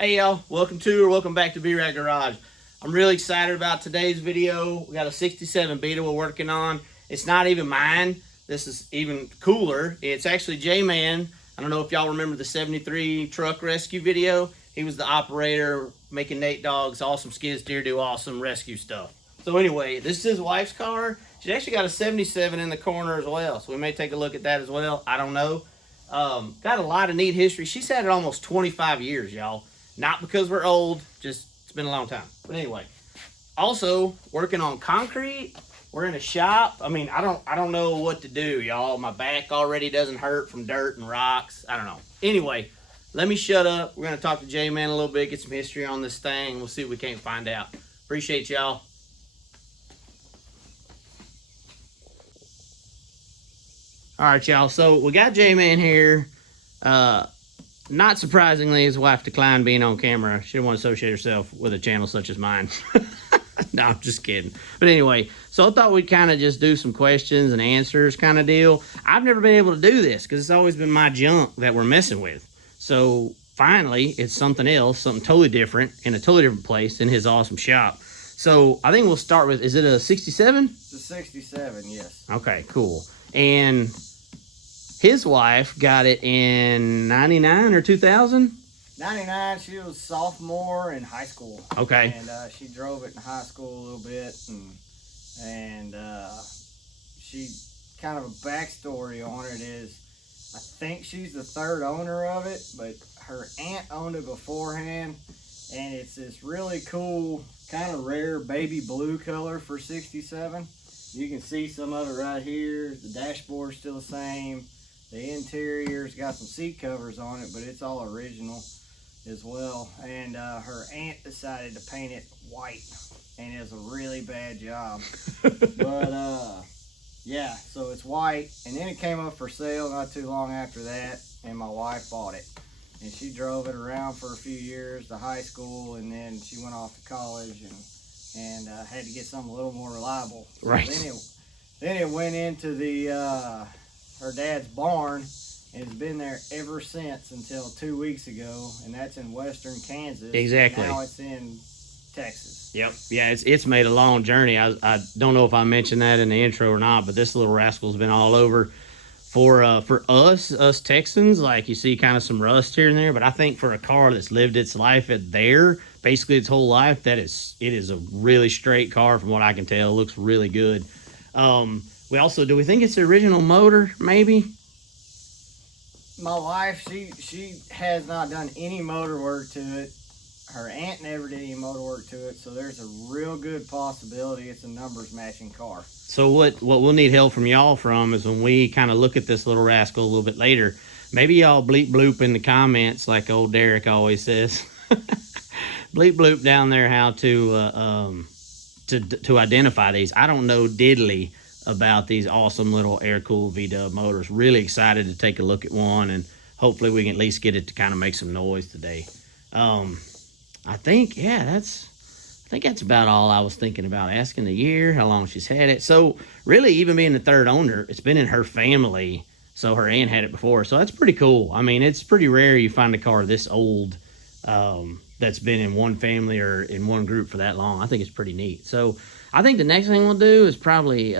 Hey y'all, welcome back to B-Rad Garage. I'm really excited about today's video. We got a 67 Beetle we're working on. It's not even mine. This is even cooler. It's actually J-Man. I don't know if y'all remember the 73 truck rescue video. He was the operator making Nate Dogg's awesome skid steer do awesome rescue stuff. So anyway, this is his wife's car. She's actually got a 77 in the corner as well. So we may take a look at that as well. I don't know. Got a lot of neat history. She's had it almost 25 years, y'all. Not because we're old, just it's been a long time. But anyway, also working on concrete. We're in a shop. I mean, I don't know what to do, y'all. My back already doesn't hurt from dirt and rocks. I don't know. Anyway, let me shut up. We're gonna talk to J-Man a little bit, get some history on this thing. We'll see what we can't find out. Appreciate y'all. All right, y'all. So we got J-Man here. Not surprisingly, his wife declined being on camera. She didn't want to associate herself with a channel such as mine. No, I'm just kidding. But anyway, so I thought we'd kind of just do some questions and answers kind of deal. I've never been able to do this because it's always been my junk that we're messing with. So finally, it's something else, something totally different in a totally different place in his awesome shop. So I think we'll start with, is it a 67? It's a 67, yes. Okay, cool. And his wife got it in 99 or 2000? 99, she was sophomore in high school. Okay. And she drove it in high school a little bit. And she, kind of a backstory on it is, I think she's the third owner of it, but her aunt owned it beforehand. And it's this really cool, kind of rare baby blue color for 67. You can see some of it right here. The dashboard's still the same. The interior's got some seat covers on it, but it's all original as well. And her aunt decided to paint it white, and it was a really bad job. But yeah, so it's white, and then it came up for sale not too long after that, and my wife bought it. And she drove it around for a few years to high school, and then she went off to college and had to get something a little more reliable. So right. Then it went into the her dad's barn, and it's been there ever since until 2 weeks ago, and that's in western Kansas. Exactly. Now it's in Texas. Yep. Yeah, it's made a long journey. I don't know if I mentioned that in the intro or not, but this little rascal's been all over. For us Texans, like you see kind of some rust here and there, but I think for a car that's lived its life basically its whole life, it is a really straight car from what I can tell. It looks really good. Do we think it's the original motor, maybe? My wife, she has not done any motor work to it. Her aunt never did any motor work to it, so there's a real good possibility it's a numbers matching car. So what we'll need help from y'all from is when we kind of look at this little rascal a little bit later, maybe y'all bleep bloop in the comments like old Derek always says. Bleep bloop down there how to identify these. I don't know diddly about these awesome little air-cooled VW motors. Really excited to take a look at one, and hopefully we can at least get it to kind of make some noise today. I think that's about all I was thinking about asking. The year, how long she's had it. So really, even being the third owner, it's been in her family. So her aunt had it before. So that's pretty cool. I mean, it's pretty rare you find a car this old that's been in one family or in one group for that long. I think it's pretty neat. So I think the next thing we'll do is probably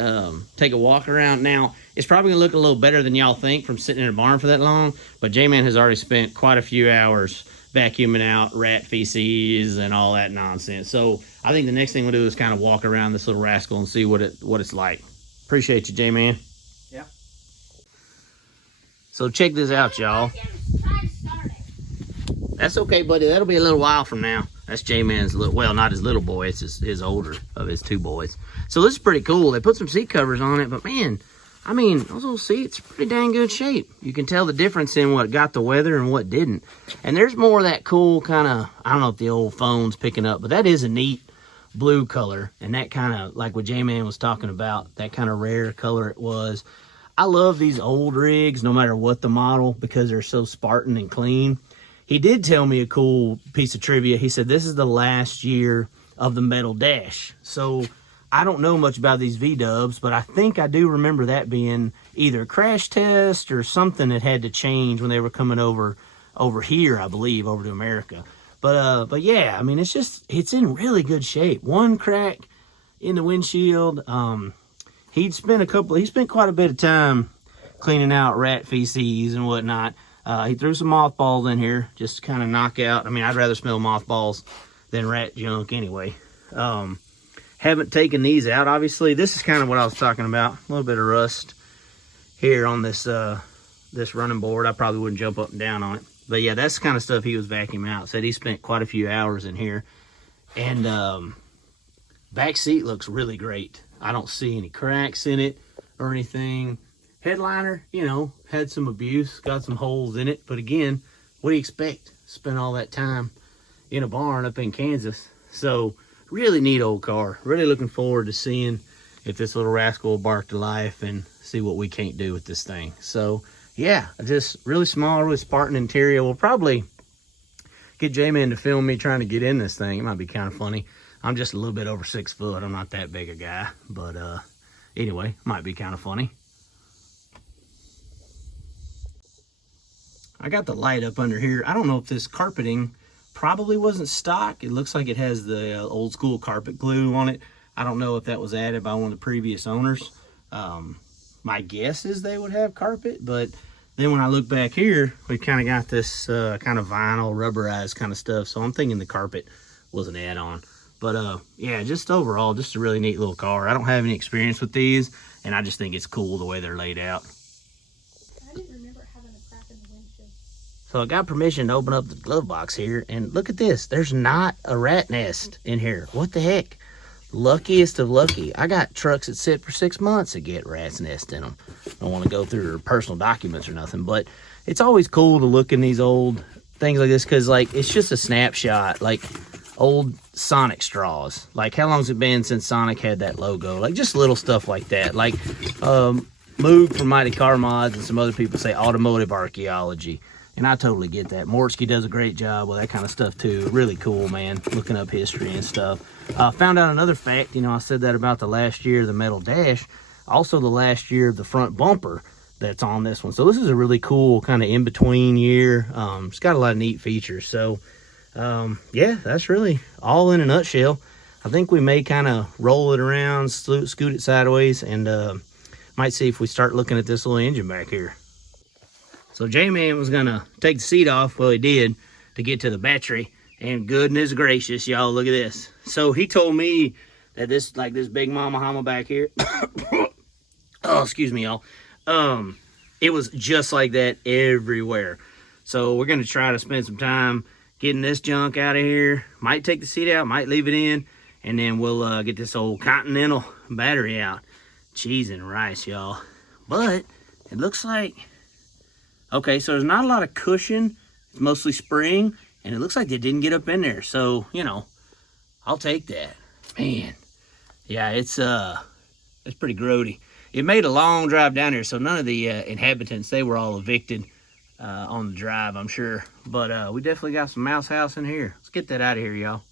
take a walk around. Now, it's probably gonna look a little better than y'all think from sitting in a barn for that long, but J-Man has already spent quite a few hours vacuuming out rat feces and all that nonsense. So I think the next thing we'll do is kind of walk around this little rascal and see what it's like. Appreciate you, J-Man. Yeah. So check this out, y'all. That's okay, buddy. That'll be a little while from now. That's J-Man's well, not his little boy. It's his older of his two boys. So this is pretty cool. They put some seat covers on it, but man, I mean, those little seats are pretty dang good shape. You can tell the difference in what got the weather and what didn't. And there's more of that cool kind of, I don't know if the old phone's picking up, but that is a neat blue color. And that kind of, like what J-Man was talking about, that kind of rare color it was. I love these old rigs, no matter what the model, because they're so Spartan and clean. He did tell me a cool piece of trivia. He said this is the last year of the metal dash. So I don't know much about these V-dubs, but I think I do remember that being either a crash test or something that had to change when they were coming over here, I believe, over to America. But yeah, I mean, it's in really good shape. One crack in the windshield. He spent quite a bit of time cleaning out rat feces and whatnot. He threw some mothballs in here just to kind of knock out. I mean, I'd rather smell mothballs than rat junk anyway. Haven't taken these out. Obviously, this is kind of what I was talking about. A little bit of rust here on this this running board. I probably wouldn't jump up and down on it. But yeah, that's the kind of stuff he was vacuuming out. Said he spent quite a few hours in here. And back seat looks really great. I don't see any cracks in it or anything. Headliner, you know, had some abuse, got some holes in it. But again, what do you expect? Spent all that time in a barn up in Kansas. So really neat old car. Really looking forward to seeing if this little rascal will bark to life and see what we can't do with this thing. So yeah, just really small, really Spartan interior. We'll probably get J-Man to film me trying to get in this thing. It might be kind of funny. I'm just a little bit over 6 foot. I'm not that big a guy, but anyway, might be kind of funny. I got the light up under here. I don't know if this carpeting probably wasn't stock. It looks like it has the old school carpet glue on it. I don't know if that was added by one of the previous owners. My guess is they would have carpet, but then when I look back here, we kind of got this kind of vinyl, rubberized kind of stuff. So I'm thinking the carpet was an add-on. But yeah, just overall, just a really neat little car. I don't have any experience with these, and I just think it's cool the way they're laid out. I didn't remember having a crack in the windshield. So I got permission to open up the glove box here, and look at this. There's not a rat nest in here. What the heck? Luckiest of lucky. I got trucks that sit for 6 months that get rat's nest in them. Don't want to go through their personal documents or nothing, but it's always cool to look in these old things like this, because like it's just a snapshot. Like old Sonic straws. Like how long's it been since Sonic had that logo? Like just little stuff like that. Like Moog from Mighty Car Mods and some other people say automotive archaeology. And I totally get that. Mortsky does a great job with that kind of stuff too. Really cool, man, looking up history and stuff. Found out another fact, you know, I said that about the last year of the metal dash, also the last year of the front bumper that's on this one. So this is a really cool kind of in-between year. It's got a lot of neat features. So yeah, that's really all in a nutshell. I think we may kind of roll it around, scoot it sideways, and might see if we start looking at this little engine back here. So J-Man was gonna take the seat off, well he did, to get to the battery, and goodness gracious, y'all, look at this. So he told me that this, like this big mama hama back here, oh, excuse me, y'all, it was just like that everywhere. So we're gonna try to spend some time getting this junk out of here. Might take the seat out, might leave it in, and then we'll get this old Continental battery out. Cheese and rice, y'all. But it looks like, okay, so there's not a lot of cushion. It's mostly spring, and it looks like they didn't get up in there. So, you know, I'll take that. Man, yeah, it's pretty grody. It made a long drive down here, so none of the inhabitants, they were all evicted on the drive, I'm sure. But we definitely got some mouse house in here. Let's get that out of here, y'all.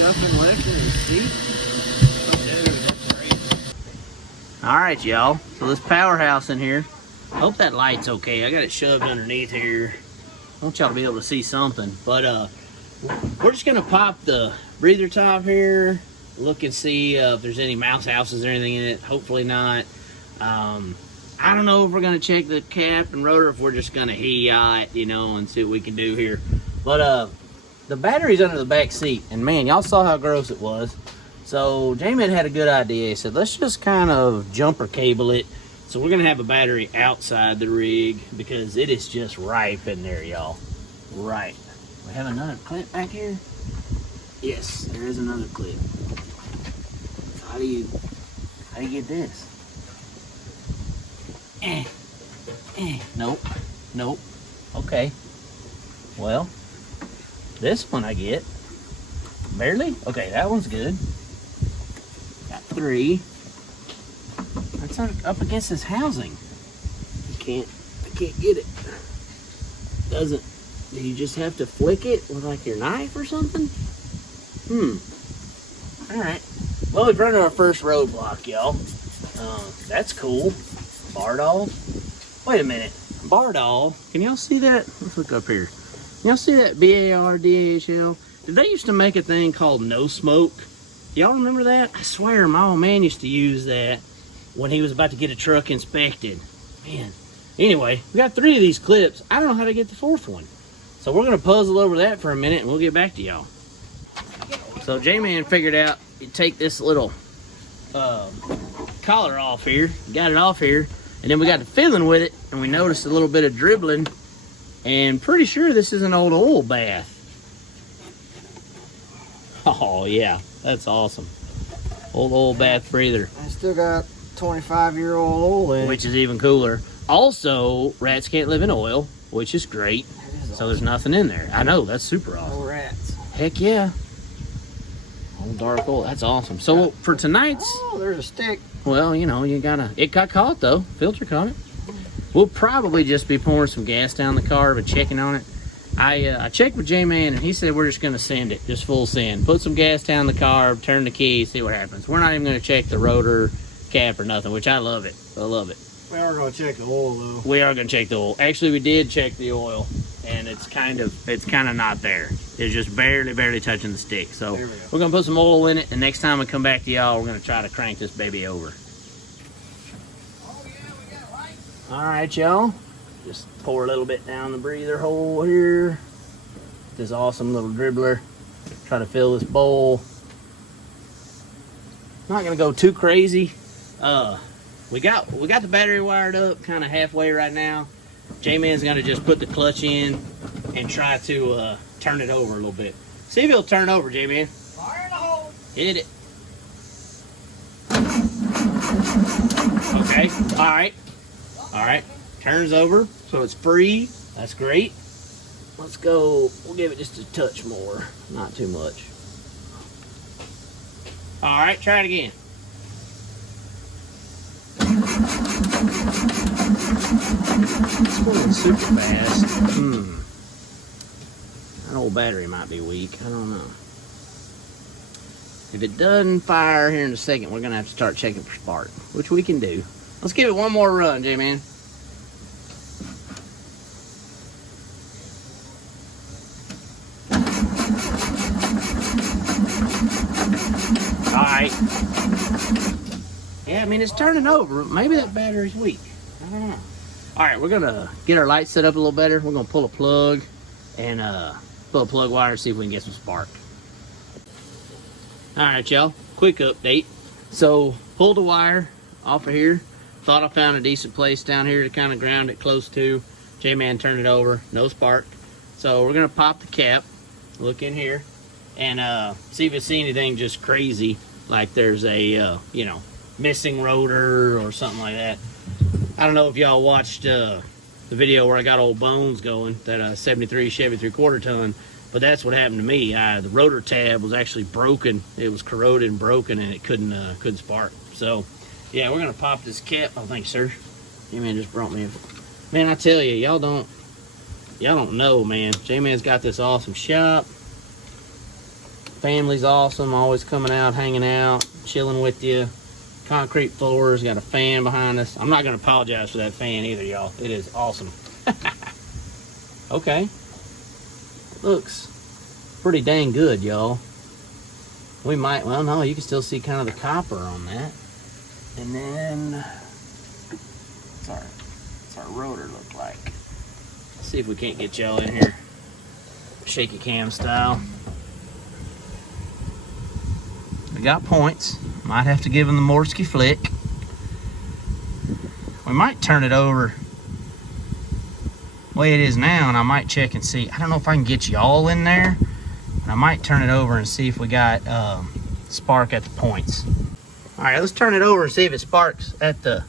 Nothing left in his seat. Dude, that's crazy. All right, y'all. So this powerhouse in here. Hope that light's okay. I got it shoved underneath here. I want y'all to be able to see something. But we're just gonna pop the breather top here. Look and see if there's any mouse houses or anything in it. Hopefully not. I don't know if we're gonna check the cap and rotor, if we're just gonna hee-yaw it, you know, and see what we can do here. But the battery's under the back seat, and man, y'all saw how gross it was. So J-Man had a good idea. He said, let's just kind of jumper cable it. So we're gonna have a battery outside the rig because it is just ripe in there, y'all. Right. We have another clip back here? Yes, there is another clip. So how do you get this? Nope. Okay. Well, this one I get. Barely? Okay, that one's good. Got 3. That's up against this housing. I can't get it. Do you just have to flick it with like your knife or something? All right. Well, we've run into our first roadblock, y'all. That's cool. Bardall. Wait a minute. Bardall. Can y'all see that? Let's look up here. Y'all see that B-A-R-D-A-H-L? Did they used to make a thing called no smoke? Y'all remember that? I swear my old man used to use that when he was about to get a truck inspected. Man. Anyway, we got 3 of these clips. I don't know how to get the 4th one. So we're gonna puzzle over that for a minute and we'll get back to y'all. So J-Man figured out you take this little collar off here, got it off here, and then we got to fiddling with it and we noticed a little bit of dribbling, and pretty sure this is an old oil bath. Oh yeah, that's awesome. Old oil bath breather. I still got 25-year-old oil in it. Which is even cooler. Also, rats can't live in oil, which is great. So there's nothing in there. I know, that's super awesome. No rats. Heck yeah. Old dark oil, that's awesome. So for tonight's... Oh, there's a stick. Well, you know, you gotta... It got caught though. Filter caught it. We'll probably just be pouring some gas down the carb and checking on it. I checked with J-Man and he said we're just gonna send it, just full send. Put some gas down the carb, turn the key, see what happens. We're not even gonna check the rotor cap or nothing, which I love it. I love it. We are gonna check the oil though. We are gonna check the oil. Actually, we did check the oil, and it's kind of not there. It's just barely touching the stick. So we're gonna put some oil in it, and next time we come back to y'all, we're gonna try to crank this baby over. Oh yeah, we got light. All right, y'all. Just pour a little bit down the breather hole here. This awesome little dribbler. Try to fill this bowl. Not gonna go too crazy. We got the battery wired up kind of halfway right now. J-Man's gonna just put the clutch in and try to turn it over a little bit. See if he'll turn over, J-Man. Fire in the hole. Hit it. Okay, all right. Turns over, so it's free. That's great. Let's go, we'll give it just a touch more, not too much. All right, try it again. It's going super fast. That old battery might be weak. I don't know. If it doesn't fire here in a second, we're gonna have to start checking for spark, which we can do. Let's give it one more run, J-Man. All right. Yeah, I mean, it's turning over. Maybe that battery's weak. I don't know. All right, we're gonna get our lights set up a little better. We're gonna pull a plug and pull a plug wire and see if we can get some spark. All right, y'all, quick update. So pulled the wire off of here. Thought I found a decent place down here to kind of ground it close to. J-Man turned it over, no spark. So we're gonna pop the cap, look in here, and see if it's anything just crazy, like there's a you know, missing rotor or something like that. I don't know if y'all watched the video where I got old Bones going, that 73 Chevy 3/4 ton, but that's what happened to me. The rotor tab was actually broken. It was corroded and broken, and it couldn't spark. So yeah, we're gonna pop this cap. Oh, thanks, sir. J-Man just brought me a... Man, I tell you, y'all don't know, man. J-Man's got this awesome shop. Family's awesome, always coming out, hanging out, chilling with you. Concrete floors, got a fan behind us. I'm not gonna apologize for that fan either, y'all. It is awesome. Okay. Looks pretty dang good, y'all. We might, well, no, you can still see kind of the copper on that. And then, what's our rotor look like? Let's see if we can't get y'all in here. Shaky cam style. We got points. Might have to give them the Morsky flick. We might turn it over the way it is now, and I might check and see. I don't know if I can get y'all in there, but I might turn it over and see if we got spark at the points. All right, let's turn it over and see if it sparks at the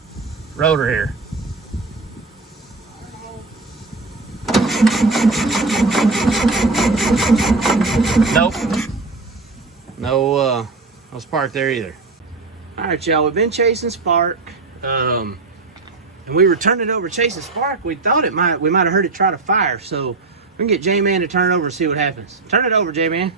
rotor here. Nope. No spark there either. All right, y'all, we've been chasing spark, and we were turning over chasing spark. We thought we might have heard it try to fire, so We can get J-Man to turn it over and see what happens. Turn it over, J-Man.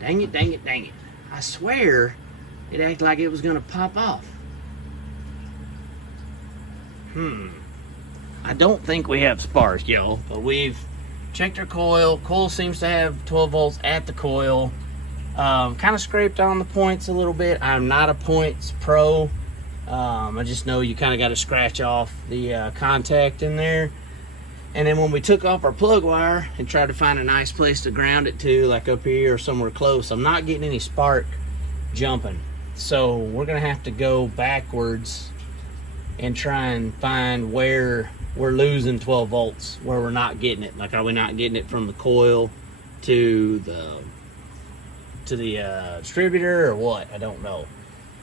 Dang it, dang it, dang it. I swear it acted like it was gonna pop off. I don't think we have sparks, y'all, but we've checked our coil. Coil seems to have 12 volts at the coil. Kind of scraped on the points a little bit. I'm not a points pro. I just know you kind of got to scratch off the contact in there. And then when we took off our plug wire and tried to find a nice place to ground it to, like up here or somewhere close, I'm not getting any spark jumping. So we're gonna have to go backwards and try and find where we're losing 12 volts, where we're not getting it. Like, are we not getting it from the coil to the distributor or what? I don't know.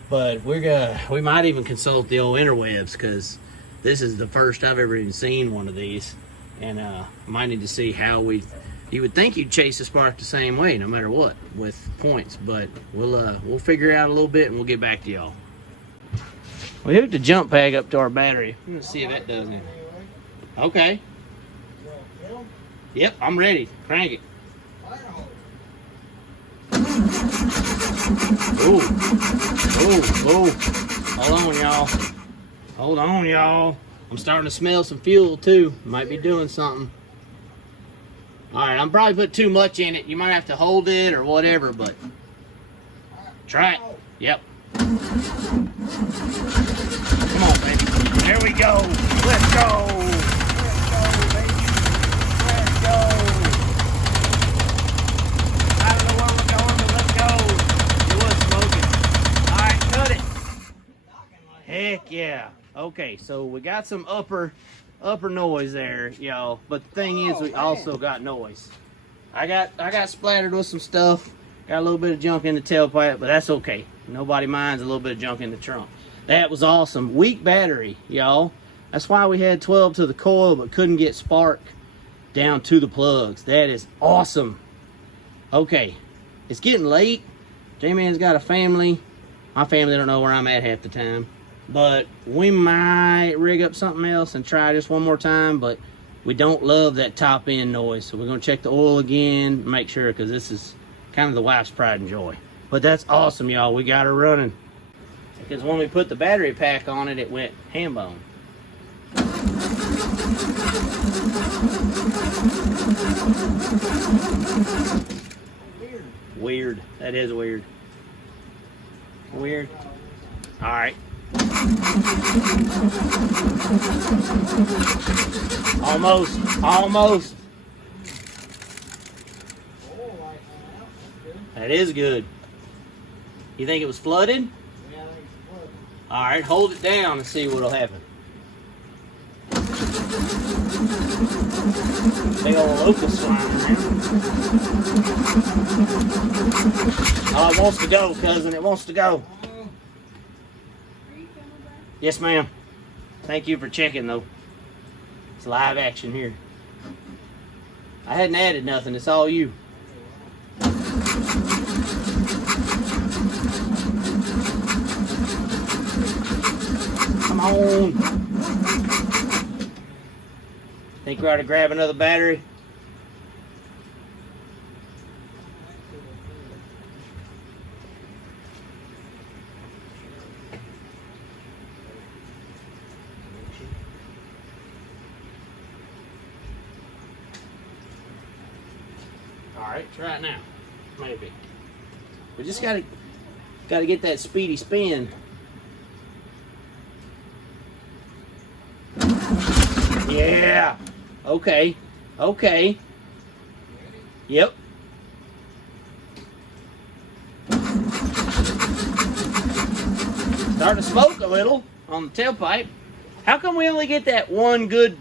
But we might even consult the old interwebs, because this is the first I've ever even seen one of these. And might need to see how you would think you'd chase a spark the same way no matter what with points, but we'll figure it out a little bit and we'll get back to y'all. We hooked a jump peg up to our battery. Let's see if that does anything. Okay. Yep, I'm ready. Crank it. Ooh. Ooh, ooh. Hold on, y'all. Hold on, y'all. I'm starting to smell some fuel too. Might be doing something. Alright, I'm probably put too much in it. You might have to hold it or whatever, but try it. Yep. Come on, baby. There we go. Let's go. Let's go, baby. Let's go. I don't know where we're going, but let's go. It was smoking. Alright, cut it. Heck yeah. Okay, so we got some upper noise there, y'all. But the thing is, we also got noise. I got splattered with some stuff. Got a little bit of junk in the tailpipe, but that's okay. Nobody minds a little bit of junk in the trunk. That was awesome. Weak battery, y'all. That's why we had 12 to the coil, but couldn't get spark down to the plugs. That is awesome. Okay, it's getting late. J-Man's got a family. My family don't know where I'm at half the time. But we might rig up something else and try just one more time, but we don't love that top end noise. So we're gonna check the oil again, make sure, because this is kind of the wife's pride and joy. But that's awesome, y'all. We got her running. Because when we put the battery pack on it, it went ham bone. Weird. That is weird. Weird. All right. Almost. That is good. You think it was flooded? Yeah, I think it's flooded. All right, hold it down and see what'll happen. Big old locust slime now. Oh, it wants to go, cousin. It wants to go. Yes, ma'am. Thank you for checking, though. It's live action here. I hadn't added nothing. It's all you. Come on. Think we ought to grab another battery? Alright, try it now. Maybe. We just gotta get that speedy spin. Yeah. Okay. Yep. Starting to smoke a little on the tailpipe. How come we only get that one good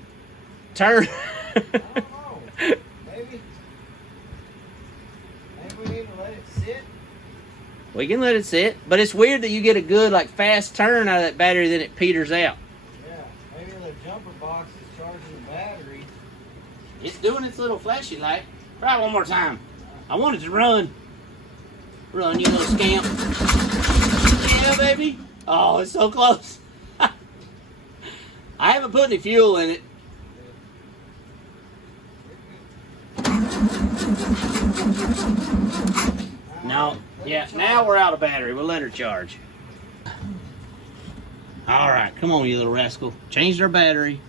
turn? I don't know. Maybe we need to let it sit. We can let it sit, but it's weird that you get a good, like, fast turn out of that battery, then it peters out. Yeah, maybe the jumper box is charging the battery. It's doing its little flashy light. Try it one more time. I want it to run. Run, you little scamp. Yeah, baby. Oh, it's so close. I haven't put any fuel in it. No, yeah, now we're out of battery. We'll let her charge. All right, come on, you little rascal. Changed our battery.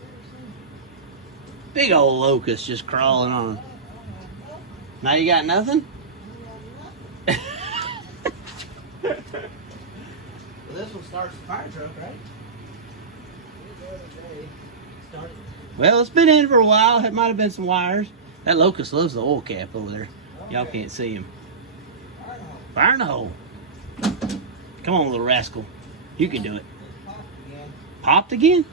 Big old locust just crawling on her. Now you got nothing? Well, this one starts the fire truck, right? Well, it's been in for a while. It might have been some wires. That locust loves the oil cap over there. Y'all can't see him. Fire in the hole. Come on, little rascal. You can do it. Popped again?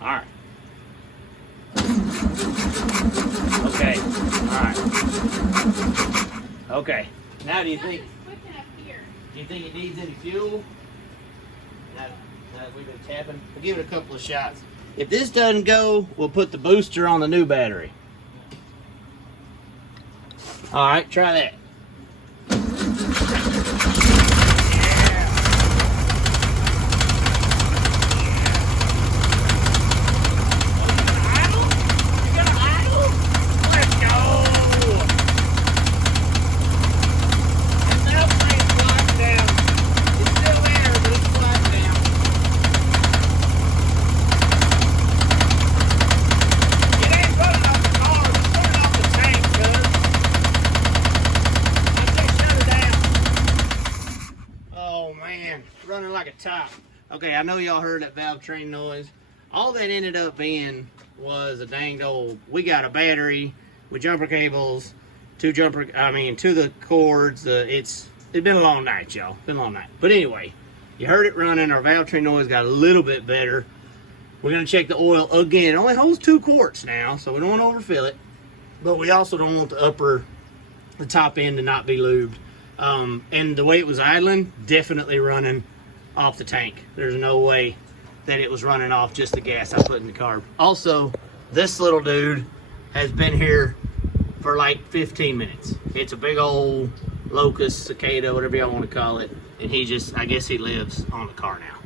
All right. Okay. All right. Okay. Now, do you think it needs any fuel? That we've been tapping. We'll give it a couple of shots. If this doesn't go, we'll put the booster on the new battery. All right, try that. Running like a top. Okay, I know y'all heard that valve train noise. All that ended up being was a dang old, we got a battery with jumper cables, to the cords. It's been a long night, y'all. Been a long night. But anyway, you heard it running. Our valve train noise got a little bit better. We're gonna check the oil again. It only holds 2 quarts now, so we don't want to overfill it. But we also don't want the top end to not be lubed. And the way it was idling, definitely running off the tank. There's no way that it was running off just the gas I put in the carb. Also, this little dude has been here for like 15 minutes. It's a big old locust, cicada, whatever y'all want to call it. And I guess he lives on the car now.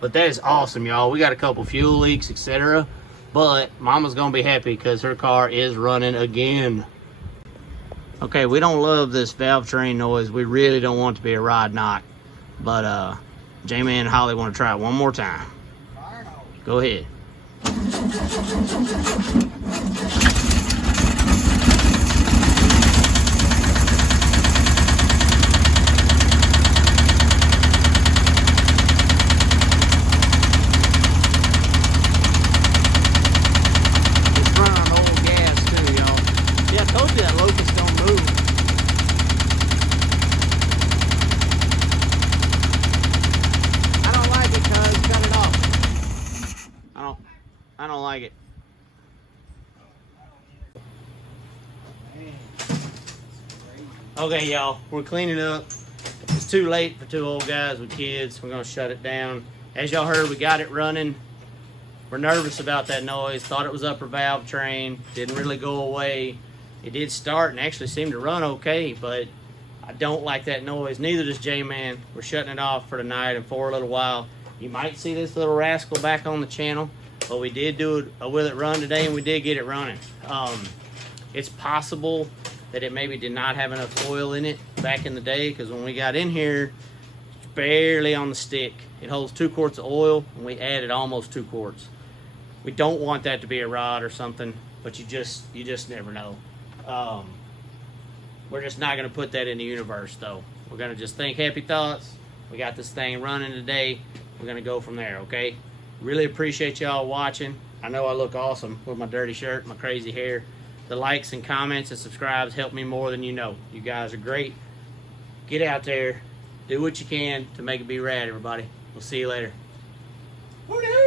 But that is awesome, y'all. We got a couple fuel leaks, etc. But Mama's gonna be happy because her car is running again. Okay, we don't love this valve train noise. We really don't want it to be a rod knock. But J-Man and Holly want to try it one more time. Go ahead. It's running on old gas too, y'all. Yeah, I told you that locust don't move. I don't like it. Okay, y'all, we're cleaning up. It's too late for 2 old guys with kids. We're gonna shut it down. As y'all heard, we got it running. We're nervous about that noise. Thought it was upper valve train. Didn't really go away. It did start and actually seemed to run okay, but I don't like that noise. Neither does J-Man. We're shutting it off for tonight and for a little while. You might see this little rascal back on the channel. But we did do a will it run today, and we did get it running. It's possible that it maybe did not have enough oil in it back in the day, because when we got in here, it's barely on the stick. It holds 2 quarts of oil, and we added almost 2 quarts. We don't want that to be a rod or something, but you just never know. We're just not going to put that in the universe, though. We're going to just think happy thoughts. We got this thing running today. We're going to go from there, okay? Really appreciate y'all watching. I know I look awesome with my dirty shirt and my crazy hair. The likes and comments and subscribes help me more than you know. You guys are great. Get out there. Do what you can to make it be rad, everybody. We'll see you later. Woo-doo!